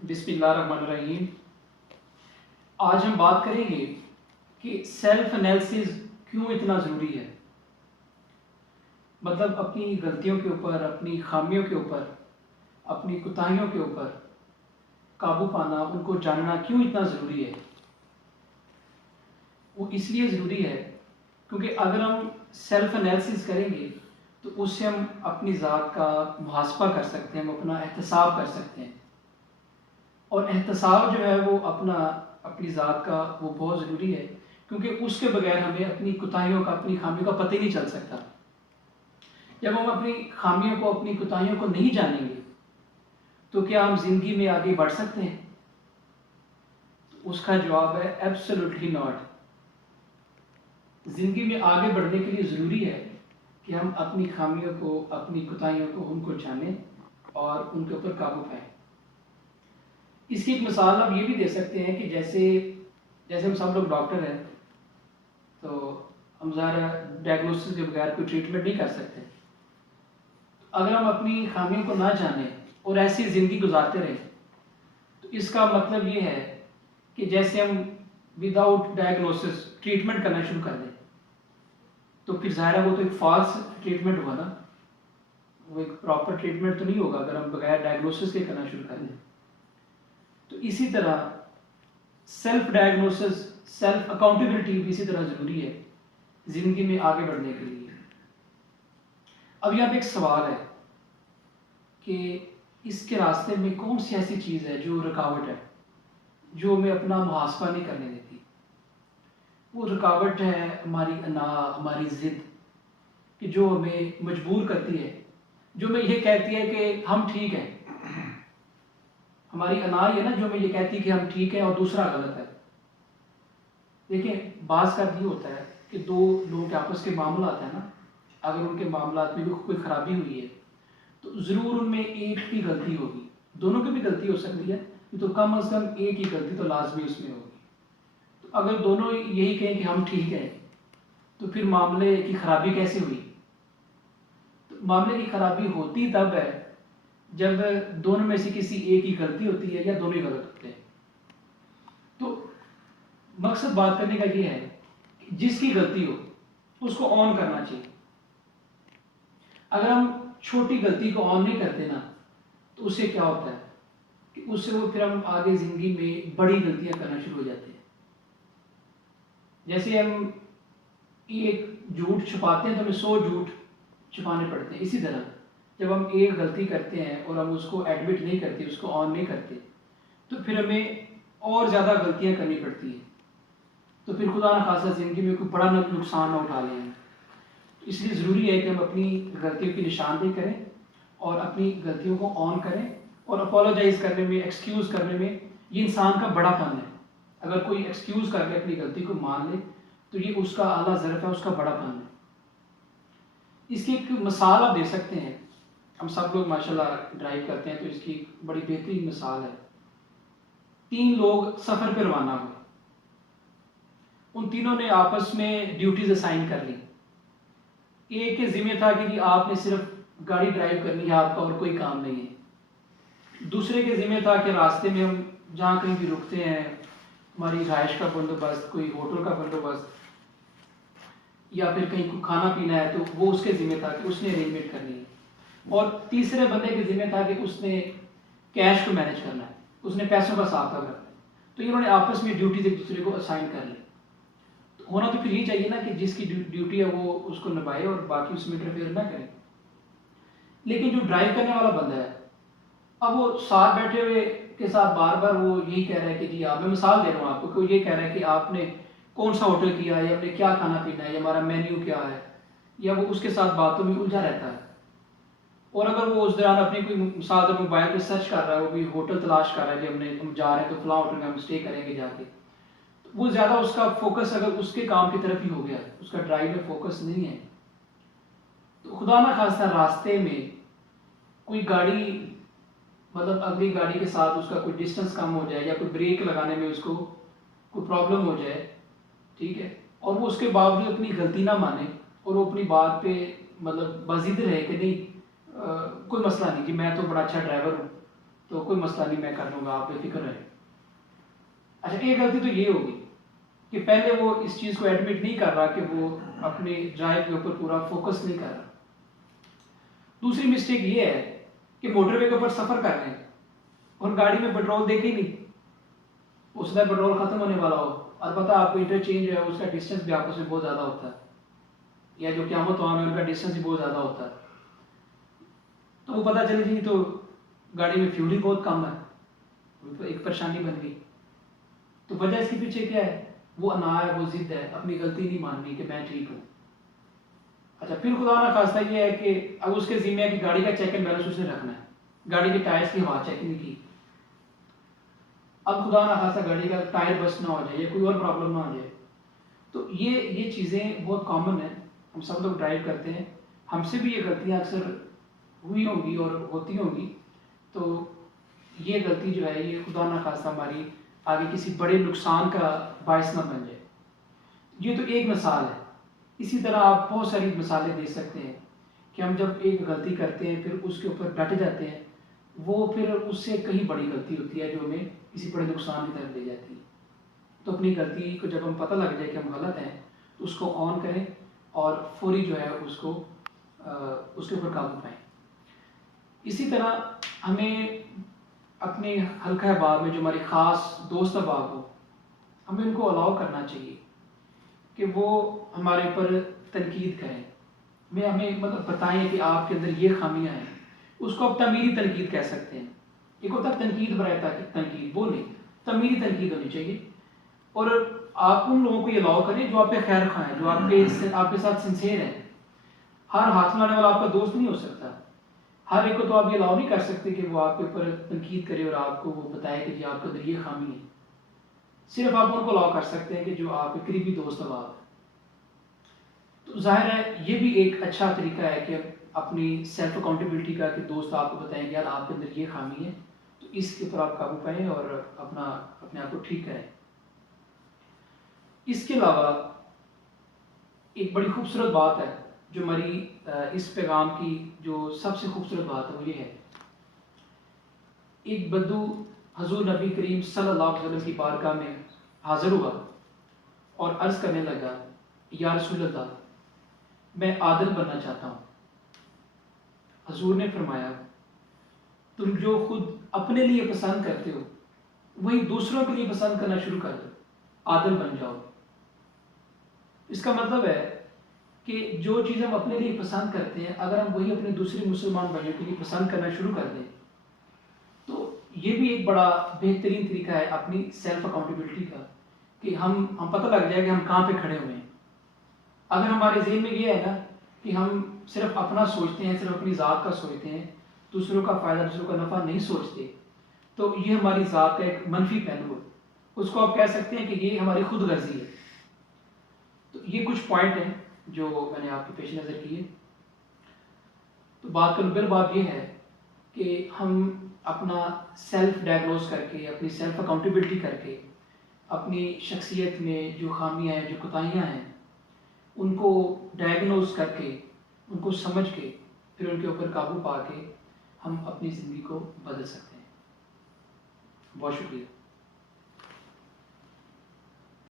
बिस्मिल्लाहिर्रहमानिर्रहीम। आज हम बात करेंगे कि सेल्फ एनालिसिस क्यों इतना ज़रूरी है। मतलब अपनी गलतियों के ऊपर, अपनी खामियों के ऊपर, अपनी कोताहियों के ऊपर काबू पाना, उनको जानना क्यों इतना ज़रूरी है। वो इसलिए ज़रूरी है क्योंकि अगर हम सेल्फ एनालिसिस करेंगे तो उससे हम अपनी ज़ात का मुहासबा कर सकते हैं, हम अपना एहतसाब कर सकते हैं। और एहतसाब जो है वो अपनी ज़ात का वो बहुत ज़रूरी है, क्योंकि उसके बगैर हमें अपनी कोताहियों का, अपनी खामियों का पता ही नहीं चल सकता। जब हम अपनी खामियों को, अपनी कोताहियों को नहीं जानेंगे तो क्या हम ज़िंदगी में आगे बढ़ सकते हैं? तो उसका जवाब है एब्सोल्युटली नॉट। ज़िंदगी में आगे बढ़ने के लिए ज़रूरी है कि हम अपनी खामियों को, अपनी कोताहियों को, उनको जानें और उनके ऊपर काबू पाएँ। इसकी एक मिसाल आप ये भी दे सकते हैं कि जैसे जैसे हम सब लोग डॉक्टर हैं, तो हम ज़ाहिर डायग्नोसिस के बगैर कोई ट्रीटमेंट नहीं कर सकते। अगर हम अपनी खामियों को ना जानें और ऐसी ज़िंदगी गुजारते रहें तो इसका मतलब ये है कि जैसे हम विदाउट डायग्नोसिस ट्रीटमेंट करना शुरू कर दें तो फिर ज़ाहिर है वो तो एक फॉल्स ट्रीटमेंट हुआ ना, वो एक प्रॉपर ट्रीटमेंट तो नहीं होगा अगर हम बगैर डायग्नोसिस के करना शुरू कर दें। तो इसी तरह सेल्फ डायग्नोसिस, सेल्फ अकाउंटेबिलिटी भी इसी तरह ज़रूरी है ज़िंदगी में आगे बढ़ने के लिए। अब यहाँ पे एक सवाल है कि इसके रास्ते में कौन सी ऐसी चीज़ है जो रुकावट है, जो हमें अपना मुहासबा नहीं करने देती। वो रुकावट है हमारी अना, हमारी ज़िद, कि जो हमें मजबूर करती है, जो हमें ये कहती है कि हम ठीक हैं। हमारी अना ये ना जो हमें ये कहती है कि हम ठीक हैं और दूसरा गलत है। देखिए बाज़ का ये होता है कि दो लोगों के आपस के मामला आता है ना, अगर उनके मामलात में भी कोई ख़राबी हुई है तो ज़रूर उनमें एक की गलती होगी। दोनों की भी गलती हो सकती है, तो कम अज़ कम एक ही गलती तो लाजमी उसमें होगी। तो अगर दोनों यही कहें कि हम ठीक हैं तो फिर मामले की ख़राबी कैसे हुई? तो मामले की ख़राबी होती तब है जब दोनों में से किसी एक की गलती होती है या दोनों ही गलत होते हैं। तो मकसद बात करने का ये है कि जिसकी गलती हो उसको ऑन करना चाहिए। अगर हम छोटी गलती को ऑन नहीं करते ना तो उससे क्या होता है कि उससे वो फिर हम आगे ज़िंदगी में बड़ी गलतियां करना शुरू हो जाते हैं। जैसे हम एक झूठ छुपाते हैं तो हमें 100 झूठ छुपाने पड़ते हैं। इसी तरह जब हम एक गलती करते हैं और हम उसको एडमिट नहीं करते, उसको ऑन नहीं करते, तो फिर हमें और ज़्यादा गलतियां करनी पड़ती हैं। तो फिर खुदा न खासा ज़िंदगी में कोई बड़ा नुकसान ना उठा लें। इसलिए ज़रूरी है कि हम अपनी गलतियों की निशानदेही करें और अपनी गलतियों को ऑन करें। और अपोलोजाइज़ करने में, एक्सक्यूज़ करने में, ये इंसान का बड़ापन है। अगर कोई एक्सक्यूज़ कर ले, अपनी गलती को मान ले, तो ये उसका आला ज़रफ़ है, उसका बड़ापन है। इसकी एक मिसाल आप दे सकते हैं। हम सब लोग माशाल्लाह ड्राइव करते हैं तो इसकी बड़ी बेहतरीन मिसाल है। 3 लोग सफ़र पर रवाना हुए। उन तीनों ने आपस में ड्यूटीज़ असाइन कर ली। एक के ज़िम्मे था कि आपने सिर्फ गाड़ी ड्राइव करनी है, आपका और कोई काम नहीं है। दूसरे के ज़िम्मे था कि रास्ते में हम जहाँ कहीं भी रुकते हैं, हमारी रिहाइश का बंदोबस्त, कोई होटल का बंदोबस्त, या फिर कहीं खाना पीना है तो वो उसके ज़िम्मे था कि उसने अरेंजमेंट करनी है। और तीसरे बंदे के ज़िम्मे था कि उसने कैश को मैनेज करना है, उसने पैसों का हिसाब रखना है। तो इन्होंने आपस में ड्यूटीज़ एक दूसरे को असाइन कर ली। तो होना तो फिर ये चाहिए ना कि जिसकी ड्यूटी है वो उसको निभाए और बाकी उसमें इंटरफेयर ना करें। लेकिन जो ड्राइव करने वाला बंदा है, अब वो साथ बैठे हुए के साथ बार बार वो यही कह रहा है कि जी आप, मैं मिसाल दे रहा हूँ आपको, कि वो ये कह रहा है कि आपने कौन सा होटल किया है, या हमने क्या खाना पीना है, या हमारा मेन्यू क्या है, या वो उसके साथ बातों में उलझा रहता है। और अगर वो उस दौरान अपनी कोई मिसाल मोबाइल पे सर्च कर रहा है, वो भी होटल तलाश कर रहा है कि हम जा रहे हैं तो फलां होटल में हम स्टे करेंगे जाके, तो वो ज़्यादा उसका फोकस अगर उसके काम की तरफ ही हो गया, उसका ड्राइव में फोकस नहीं है, तो खुदा ना खास्ता रास्ते में कोई गाड़ी, मतलब अगली गाड़ी के साथ उसका कोई डिस्टेंस कम हो जाए, या कोई ब्रेक लगाने में उसको कोई प्रॉब्लम हो जाए, ठीक है, और वो उसके बावजूद अपनी गलती ना माने और वो अपनी बात पे मतलब बाजिद रहे कि नहीं कोई मसला नहीं जी, मैं तो बड़ा अच्छा ड्राइवर हूँ, तो कोई मसला नहीं, मैं कर लूँगा, आप बेफिक्र रहें। अच्छा, एक गलती तो ये होगी कि पहले वो इस चीज़ को एडमिट नहीं कर रहा कि वो अपने ड्राइव के ऊपर पूरा फोकस नहीं कर रहा। दूसरी मिस्टेक ये है कि मोटरवे के ऊपर सफ़र कर रहे हैं और गाड़ी में पेट्रोल देखे ही नहीं, उस टाइम पेट्रोल ख़त्म होने वाला हो, और पता आपको इंटरचेंज जो है उसका डिस्टेंस भी आपस में बहुत ज़्यादा होता है, या जो क़यामत वाला है उनका डिस्टेंस भी बहुत ज़्यादा होता है। तो वो पता चले जी तो गाड़ी में फ्यूल ही बहुत कम है, तो एक परेशानी बन गई। तो वजह इसके पीछे क्या है? वो अना है, वो ज़िद है, अपनी गलती नहीं माननी कि मैं ठीक हूँ। अच्छा, फिर खुदा ना खास्ता ये है कि अब उसके ज़िम्मे है कि गाड़ी का चेक एंड बैलेंस उसने रखना है, गाड़ी के टायर्स की हवा चेक नहीं की। अब खुदा ना खास्ता गाड़ी का टायर बस्ट ना हो जाए या कोई और प्रॉब्लम ना हो जाए। तो ये चीज़ें बहुत कॉमन है, हम सब लोग ड्राइव करते हैं, हमसे भी ये गलतियाँ अक्सर हुई होंगी और होती होंगी। तो ये गलती जो है ये खुदा ना खास्ता हमारी आगे किसी बड़े नुकसान का बायस ना बन जाए। ये तो एक मिसाल है। इसी तरह आप बहुत सारी मिसालें दे सकते हैं कि हम जब एक गलती करते हैं फिर उसके ऊपर डट जाते हैं, वो फिर उससे कहीं बड़ी गलती होती है जो हमें किसी बड़े नुकसान की तरफ ले जाती है। तो अपनी गलती को जब हम पता लग जाए कि हम गलत हैं तो उसको ऑन करें और फौरी जो है उसको उसके ऊपर काबू पाएँ। इसी तरह हमें अपने हल्का अहबाब में जो हमारे ख़ास दोस्त अहबाब हो, हमें उनको अलाउ करना चाहिए कि वो हमारे ऊपर तनकीद करें, हमें मतलब बताएं कि आपके अंदर ये खामियां हैं। उसको आप तमीरी तनकीद कह सकते हैं। एक होता है तनकीद बराए तनकीद, वो नहीं, तमीरी तनकीद होनी चाहिए। और आप उन लोगों को ये अलाउ करें जो आप पे खैर खां हैं, जो आपके साथ सिंसेर हैं। हर हाथ मिलाने वाला आपका दोस्त नहीं हो सकता। हर एक को तो आप ये अलाउ नहीं कर सकते कि वो आपके ऊपर तनकीद करे और आपको वो बताए कि जी आपके अंदर ये खामी है। सिर्फ आप उनको अलाउ कर सकते हैं कि जो आपके करीबी दोस्त अब आप। तो जाहिर है ये भी एक अच्छा तरीका है कि अपनी सेल्फ अकाउंटेबिलिटी का, कि दोस्त आपको बताएंगे यार आपके अंदर ये खामी है, तो इसके ऊपर आप काबू पाएँ और अपने आप को ठीक करें। इसके अलावा एक बड़ी खूबसूरत बात है जो हमारी इस पैगाम की जो सबसे खूबसूरत बात है वो ये है, एक बद्दू हजूर नबी करीम सल्लल्लाहु अलैहि वसल्लम की बारगाह में हाजिर हुआ और अर्ज़ करने लगा, या रसूल अल्लाह, मैं आदिल बनना चाहता हूँ। हजूर ने फरमाया, तुम जो खुद अपने लिए पसंद करते हो वही दूसरों के लिए पसंद करना शुरू कर दो, आदिल बन जाओ। इसका मतलब है कि जो चीज़ हम अपने लिए पसंद करते हैं अगर हम वही अपने दूसरे मुसलमान भाइयों के लिए पसंद करना शुरू कर दें तो ये भी एक बड़ा बेहतरीन तरीका है अपनी सेल्फ अकाउंटेबिलिटी का, कि हम पता लग जाए कि हम कहाँ पे खड़े हुए हैं। अगर हमारे ज़हन में ये है ना कि हम सिर्फ अपना सोचते हैं, सिर्फ अपनी ज़ात का सोचते हैं, दूसरों का फ़ायदा, दूसरों का नफ़ा नहीं सोचते, तो ये हमारी ज़ात का एक मनफी पहलू है। उसको आप कह सकते हैं कि ये हमारी खुद गर्जी है। तो ये कुछ पॉइंट हैं जो मैंने आपके पेश नज़र किए। तो बात का फिर बात ये है कि हम अपना सेल्फ डायग्नोज करके, अपनी सेल्फ अकाउंटेबिलिटी करके, अपनी शख्सियत में जो खामियां हैं, जो कोताहियां हैं, उनको डायग्नोज करके, उनको समझ के, फिर उनके ऊपर काबू पा के हम अपनी ज़िंदगी को बदल सकते हैं। बहुत शुक्रिया।